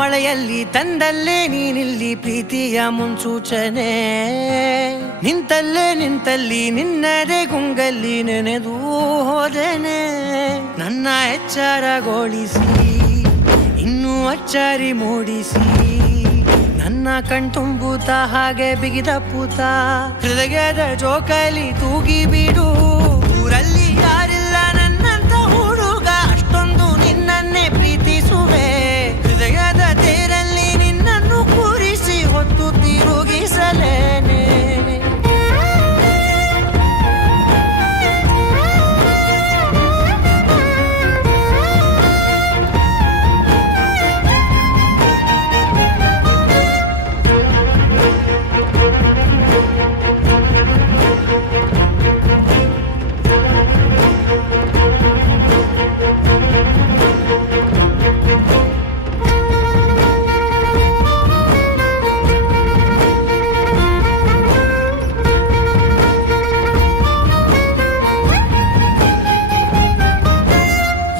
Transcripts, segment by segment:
ಮಳೆಯಲ್ಲಿ ತಂದಲ್ಲೇ ನೀನಿಲ್ಲಿ ಪ್ರೀತಿಯ ಮುನ್ಸೂಚನೆ, ನಿಂತಲ್ಲಿ ನಿನ್ನದೇ ಗುಂಗಲ್ಲಿ ನೆನೆದು ಹೋದೆನೆ. ನನ್ನ ಎಚ್ಚರಗೊಳಿಸಿ ಇನ್ನೂ ಅಚ್ಚರಿ ಮೂಡಿಸಿ, ನನ್ನ ಕಣ್ತುಂಬುತ್ತ ಹಾಗೆ ಬಿಗಿದ ಪೂತ ಹೃದಯದ ಜೋಕಾಲಿ ತೂಗಿ ಬಿಡು. ಊರಲ್ಲಿ ಯಾರಿಲ್ಲ ನನ್ನಂತ ಹುಡುಗ, ಅಷ್ಟೊಂದು ನಿನ್ನನ್ನೇ ಪ್ರೀತಿಸುವೆ. ಹೃದಯದ ತೇರಲ್ಲಿ ನಿನ್ನನ್ನು ಕೂರಿಸಿ ಹೊತ್ತು ತಿರುಗಿಸಲೇನೆ.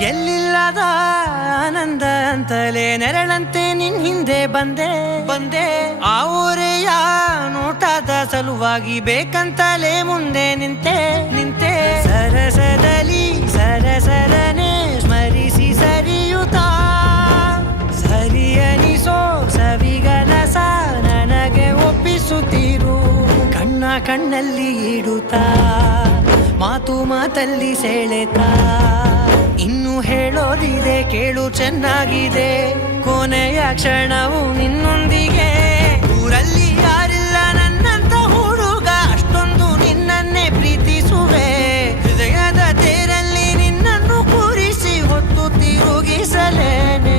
ಎಲ್ಲಿಲ್ಲದ ಆನಂದ ಅಂತಲೇ ನೆರಳಂತೆ ನಿನ್ ಹಿಂದೆ ಬಂದೆ. ಆ ಊರೆಯ ನೋಟದ ಸಲುವಾಗಿ ಬೇಕಂತಲೇ ಮುಂದೆ ನಿಂತೆ. ಸರಸದಲ್ಲಿ ಸರಸರನೆ ಸ್ಮರಿಸಿ ಸರಿಯುತ್ತಾ, ಸರಿಯನಿಸೋ ಸವಿಗನಸ ನನಗೆ ಒಪ್ಪಿಸುತ್ತೀರು. ಕಣ್ಣಲ್ಲಿ ಇಡುತ್ತಾ, ಮಾತಲ್ಲಿ ಸೆಳೆತಾ, ಇನ್ನು ಹೇಳೋದಿದೆ ಕೇಳು ಚೆನ್ನಾಗಿದೆ. ಕೊನೆಯ ಕ್ಷಣವು ನಿನ್ನೊಂದಿಗೆ. ಊರಲ್ಲಿ ಯಾರಿಲ್ಲ ನನ್ನಂತ ಹುಡುಗ, ಅಷ್ಟೊಂದು ನಿನ್ನನ್ನೇ ಪ್ರೀತಿಸುವೆ. ಹೃದಯದ ತೇರಲ್ಲಿ ನಿನ್ನನ್ನು ಕೂರಿಸಿ ಹೊತ್ತು ತಿರುಗಿಸಲೇನೆ.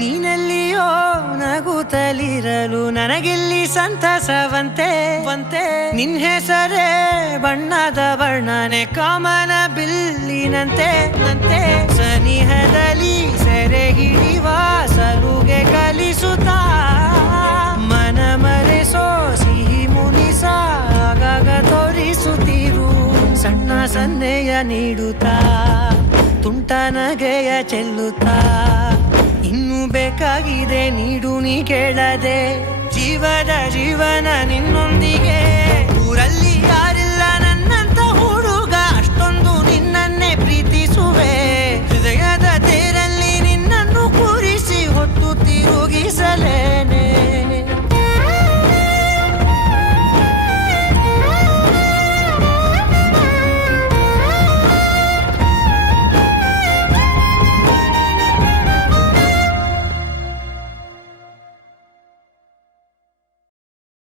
ನೀನೆಲ್ಲಿಯೋ ನಗುತ್ತಲಿರಲು ನನಗಿಲ್ಲಿ ಸಂತಸವಂತೆ. ನಿನ್ ಹೆಸರೇ ಬಣ್ಣದ ವರ್ಣನೆ ಕಾಮನ ಬಿಲ್ಲಿನಂತೆ. ಸನಿಹದಲ್ಲಿ ಸೆರೆ ಹಿಡಿಯುವ ಸಲುಗೆ ಕಲಿಸುತ್ತಾ, ಮನ ಮರೆಸೋ ಸಿಹಿ ಮುನಿಸ ಆಗಾಗ ತೋರಿಸುತ್ತೀರು. ಸಣ್ಣ ಸನ್ನೆಯ ನೀಡುತ್ತಾ, ತುಂಟ ನಗೆಯ ಚೆಲ್ಲುತ್ತಾ, ಇನ್ನು ಬೇಕಾಗಿದೆ ನೀಡು ನೀ ಕೇಳದೆ. ಜೀವನ ನಿನ್ನ